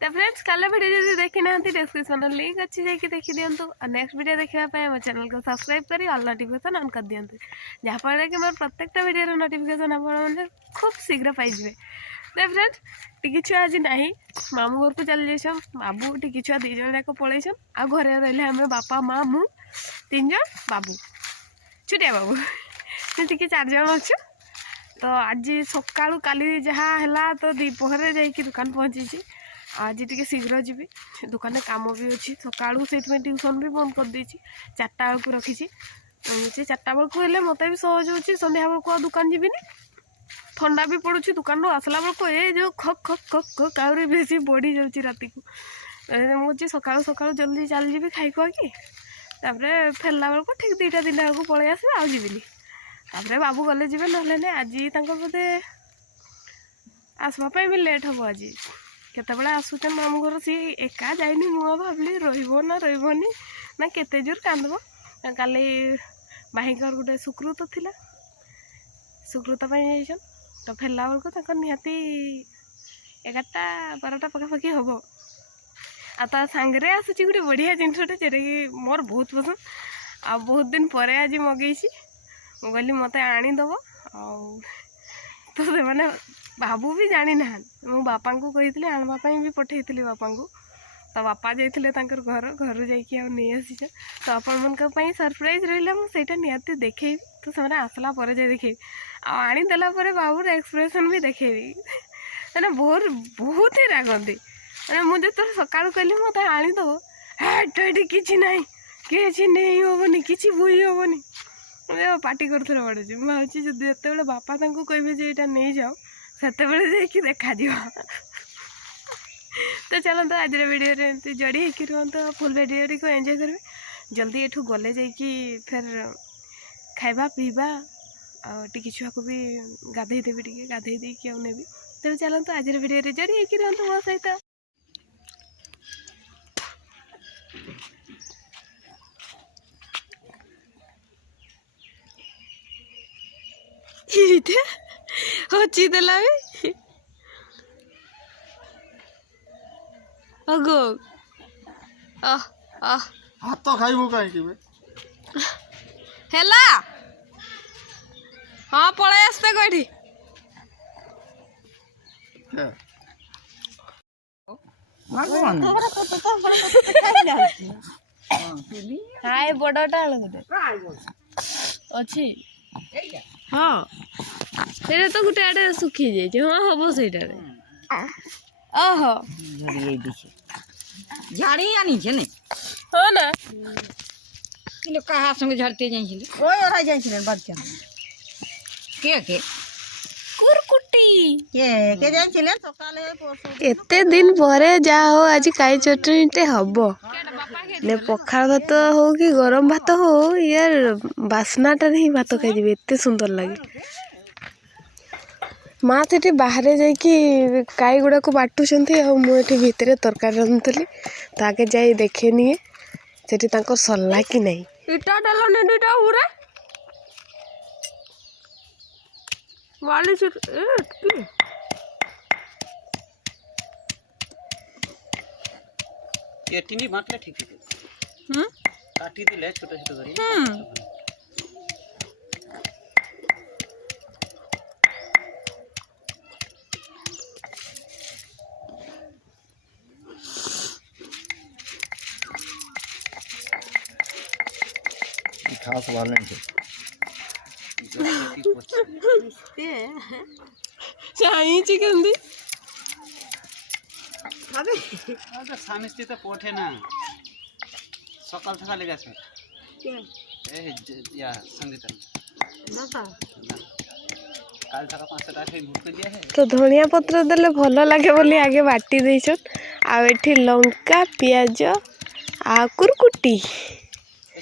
ତ ଫ୍ରେଣ୍ଡସ୍ କାଲ ଭିଡ଼ିଓ ଯଦି ଦେଖିନାହାନ୍ତି ଡେସ୍କ୍ରିପସନ୍ରେ ଲିଙ୍କ୍ ଅଛି ଯାଇକି ଦେଖିଦିଅନ୍ତୁ ଆଉ ନେକ୍ସଟ ଭିଡ଼ିଓ ଦେଖିବା ପାଇଁ ଆମ ଚ୍ୟାନେଲକୁ ସବସ୍କ୍ରାଇବ୍ କରି ଅଲ୍ ନୋଟିଫିକେସନ୍ ଅନ୍ କରିଦିଅନ୍ତୁ ଯାହାଫଳରେ କି ମୋର ପ୍ରତ୍ୟେକଟା ଭିଡ଼ିଓର ନୋଟିଫିକେସନ୍ ଆପଣମାନେ ଖୁବ୍ ଶୀଘ୍ର ପାଇଯିବେ ତ ଫ୍ରେଣ୍ଡସ୍ ଟିକି ଛୁଆ ଆଜି ନାହିଁ ମାମୁଁ ଘରକୁ ଚାଲିଯାଇଛନ୍ ବାବୁ ଟିକି ଛୁଆ ଦୁଇ ଜଣ ଯାକ ପଳେଇଛନ୍ ଆଉ ଘରେ ରହିଲେ ଆମେ ବାପା ମାଆ ମୁଁ ତିନି ଜଣ ବାବୁ ଛୁଟିଆ ବାବୁ ଟିକେ ଚାରି ଜଣ ଅଛୁ ତ ଆଜି ସକାଳୁ କାଲି ଯାହା ହେଲା ତ ଦ୍ୱିପହରେ ଯାଇକି ଦୋକାନ ପହଞ୍ଚିଛି ଆଜି ଟିକେ ଶୀଘ୍ର ଯିବି ଦୋକାନରେ କାମ ବି ଅଛି ସକାଳୁ ସେଇଥିପାଇଁ ଟିଉସନ୍ ବି ବନ୍ଦ କରିଦେଇଛି ଚାରିଟା ବେଳକୁ ରଖିଛି ସେ ଚାରିଟା ବେଳକୁ ହେଲେ ମୋତେ ବି ସହଜ ହେଉଛି ସନ୍ଧ୍ୟା ବେଳକୁ ଆଉ ଦୋକାନ ଯିବିନି ଥଣ୍ଡା ବି ପଡ଼ୁଛି ଦୋକାନରୁ ଆସିଲା ବେଳକୁ ଏ ଯେଉଁ ଖକ୍ ଖକ୍ ଖକ୍ ଖକ୍ ଆହୁରି ବେଶୀ ବଢ଼ିଯାଉଛି ରାତିକୁ ମୁଁ ହେଉଛି ସକାଳୁ ସକାଳୁ ଜଲ୍ଦି ଚାଲିଯିବି ଖାଇ ଖୁଆକି ତା'ପରେ ଫେରିଲା ବେଳକୁ ଠିକ୍ ଦୁଇଟା ଦିନ ବେଳକୁ ପଳାଇ ଆସିବେ ଆଉ ଯିବିନି ତା'ପରେ ବାବୁ ଗଲେ ଯିବେ ନହେଲେ ନାହିଁ ଆଜି ତାଙ୍କ ବୋଧେ ଆସିବା ପାଇଁ ବି ଲେଟ୍ ହେବ ଆଜି କେତେବେଳେ ଆସୁଛେ ମାମୁଁ ଘର ସିଏ ଏକା ଯାଇନି ମୁଁ ଭାବିଲି ରହିବ ନା ରହିବନି ନା କେତେ ଜୋର କାନ୍ଦିବ କାଲି ଭାଇଙ୍କର ଗୋଟେ ସୁକୃତ ଥିଲା ସୁକୃତ ପାଇଁ ଯାଇଛନ୍ ତ ଫେରିଲା ବେଳକୁ ତାଙ୍କ ନିହାତି ଏଗାରଟା ବାରଟା ପାଖାପାଖି ହେବ ଆଉ ତା ସାଙ୍ଗରେ ଆସୁଛି ଗୋଟେ ବଢ଼ିଆ ଜିନିଷଟେ ଯେଉଁଟାକି ମୋର ବହୁତ ପସନ୍ଦ ଆଉ ବହୁତ ଦିନ ପରେ ଆଜି ମଗେଇଛି ମୁଁ କହିଲି ମୋତେ ଆଣିଦେବ ଆଉ त बाबुवि जाने मप्लु कहीँ आइबि पठाइदि बापाको त बापा जुकि आइआस त आप मै सरप्राइज र मैा निहति देखै तसलाप देखे आनिदेलाप बाबु र एक्सप्रेसन देखे भोत हिँड रागे म सक्ल कहिले म त आनिदोडी कि नै केही हे नि बुही हे ମାନେ ପାଟି କରୁଥିଲେ ବଡ଼ ମୁଁ ଭାବୁଛି ଯଦି ଯେତେବେଳେ ବାପା ତାଙ୍କୁ କହିବେ ଯେ ଏଇଟା ନେଇଯାଅ ସେତେବେଳେ ଯାଇକି ଦେଖାଯିବ ତ ଚାଲନ୍ତୁ ଆଜିର ଭିଡ଼ିଓରେ ଏମିତି ଜଡ଼ି ହେଇକି ରୁହନ୍ତୁ ଫୁଲ ଭିଡ଼ିଓଟିକୁ ଏନ୍ଜୟ କରିବେ ଜଲ୍ଦି ଏଠୁ ଗଲେ ଯାଇକି ଫେର୍ ଖାଇବା ପିଇବା ଆଉ ଟିକେ ଛୁଆକୁ ବି ଗାଧୋଇ ଦେବି ଟିକେ ଗାଧୋଇ ଦେଇକି ଆଉ ନେବି ତେବେ ଚାଲନ୍ତୁ ଆଜିର ଭିଡ଼ିଓରେ ଜଡ଼ି ହେଇକି ରୁହନ୍ତୁ ମୋ ସହିତ ଦେଇଥିବେ ହଚି ଦେଲା ବି ହାତ ଖାଇବୁ କାହିଁକି ହେଲା ହଁ ପଳେଇ ଆସିବେ କେଉଁଠି ବଡ଼ଟା ଅଛି ହଁ সেটা তো গোটা আটা শুকিয়ে যাইছে হ্যাঁ হব সেটা রে ওহো ঝাড়ি এই দিছে ঝাড়ি আনিছে নে হ না কিলো কাহা সঙ্গে ঝাড়তে যাইছিল ওই ওরাই যাইছিলেন বাচ্চা কে কে কুরকুটি কে কে যাইছিলেন সকালে পরশু এতে দিন পরে যাও আজ কাই চটনিতে হব পখাড় ভাত হোক কি গরম ভাত হোক ইয়ার বাসনাটা নেই ভাত খাইবে এত সুন্দর লাগে ମା ସେଠି ବାହାରେ ଯାଇକି କାଇ ଗୁଡ଼ାକୁ ବାଟୁଛନ୍ତି ଆଉ ମୁଁ ଏଠି ଭିତରେ ତରକାରୀ ରାନ୍ଧୁଥିଲି ତାକେ ଯାଇ ଦେଖେ ନିଏ ସେଠି ତାଙ୍କ ସରିଲା କି ନାହିଁ ଏଠି ବି ବାଟିଲେ ଠିକ ହେଇଯିବ କାଟିଦେଲେ ଛୋଟ ଛୋଟ କରି ঘাস বালেন চাইছি কেন্দি স্বামী স্ত্রী তো পঠে না সকাল সকালে গেছে তো ধনিয়া পত্র দেলে ভালো লাগে বলে আগে বাটি দিয়েছ আর এটি লঙ্কা পিঁয়াজ আর কুরকুটি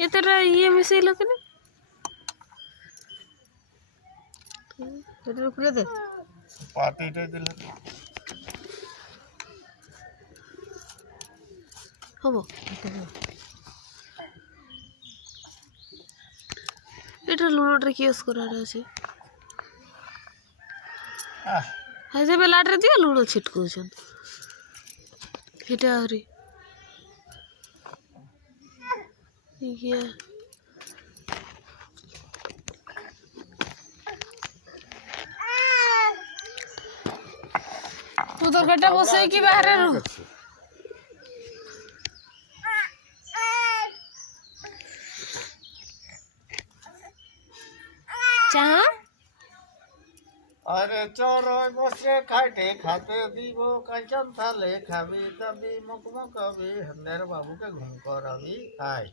ये तो ये मिसेल तो हो कने ये तो खुले दे पार्टी टाइप दिल हो ये तो लूनो ट्रिक यूज करा रहा है हाँ जब लाड रहती है लूनो छिटकू चंद ये तो आ रही Yeah. तो बेटा बस बाहर अरे चोर बस खाटे खाते दीबो कैसा था ले खावी तभी मुकमुक बाबू के घूम कर अभी आई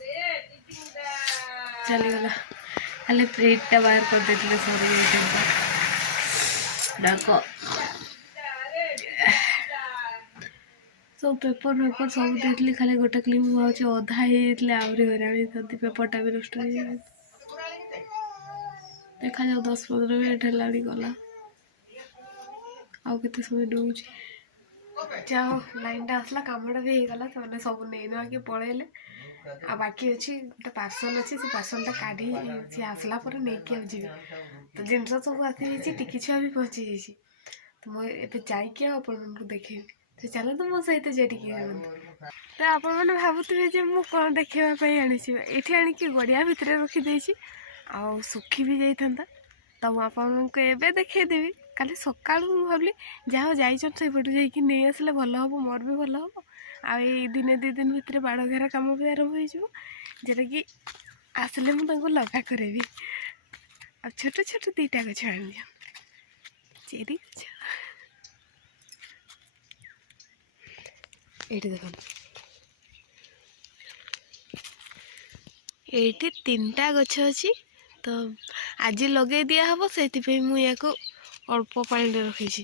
खाली प्रिटा बाहेर डाक सेपर फेपर सी खाली गोटे क्लीम हाऊची अधाली आहरी घरी आता पेपर, पेपर देखा नष्ट दस पंधरा मीटी गला आता किती समोर जाऊ लईन टा असा कमीटा सगळे सगळ ଆଉ ବାକି ଅଛି ଗୋଟେ ପାର୍ସଲ ଅଛି ସେ ପାର୍ସଲଟା କାଢି ସିଏ ଆସିଲା ପରେ ନେଇକି ଆଉ ଯିବି ତ ଜିନିଷ ସବୁ ଆସିଯାଇଛି ଟିକି ଛୁଆ ବି ପହଞ୍ଚି ଯାଇଛି ତ ମୁଁ ଏବେ ଯାଇକି ଆଉ ଆପଣଙ୍କୁ ଦେଖେଇବି ସେ ଚାଲନ୍ତୁ ମୋ ସହିତ ଯାଇ ଟିକେ ଆଣନ୍ତୁ ତ ଆପଣମାନେ ଭାବୁଥିବେ ଯେ ମୁଁ କ'ଣ ଦେଖିବା ପାଇଁ ଆଣିଛି ଏଠି ଆଣିକି ଗଡ଼ିଆ ଭିତରେ ରଖିଦେଇଛି ଆଉ ଶୁଖି ବି ଯାଇଥାନ୍ତା ତ ମୁଁ ଆପଣଙ୍କୁ ଏବେ ଦେଖେଇଦେବି କାଲି ସକାଳୁ ମୁଁ ଭାବିଲି ଯାହା ହଉ ଯାଇଛନ୍ତି ସେପଟୁ ଯାଇକି ନେଇ ଆସିଲେ ଭଲ ହେବ ମୋର ବି ଭଲ ହେବ আর এই দিনে দুই দিন ভিতরে বাড়ঘর কাম বি আরম্ভ হয়ে যাব যেটা কি আসলে মু লভা করে ছোট ছোট দুইটা গাছ আনি চেরি গাছ এটি দেখ এইটি তিনটা গছ অজি লগাই দিয়া হব সেইপা মু অল্প পাড়ি রখিছি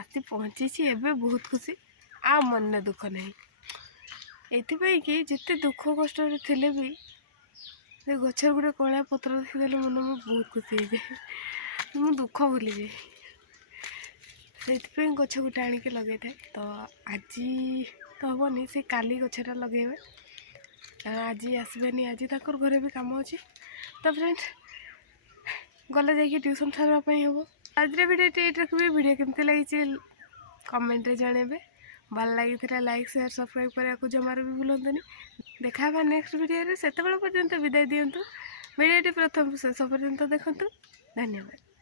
আসি পৌঁছিছি এবে বহুত খুশি আ মনে দুঃখ নাই এইপাই কি যেতে দুঃখ কষ্টরে থেলে বি গছর গোটে কলা পত্র দেখিগলে মনে মো বহুত খুশি হয়ে যায় মু দুঃখ ভুলে যাই সেইপাই গছ গোটে আনিকি লগাই থাকে তো আজি তো হবনি সে কালি গছটা লগাইবে আজি আসবেনি আজি তাঁর ঘরে বি কাম অ তো ফ্রেন্ড গলে যাই টিউশন সারা হব আজকে ভিডিওটি এটাকে বি ভিডিও কমতে লাগিছে কমেন্টে জনাইবে ভাল লাগিলে লাইক শেয়ার সবসক্রাইব করা জমার বি ভুলতনি দেখা হবা নেক্সট ভিডিওতে সেতবে পর্যন্ত বিদায় দিও ভিডিওটি প্রথম শেষ পর্যন্ত দেখুন ধন্যবাদ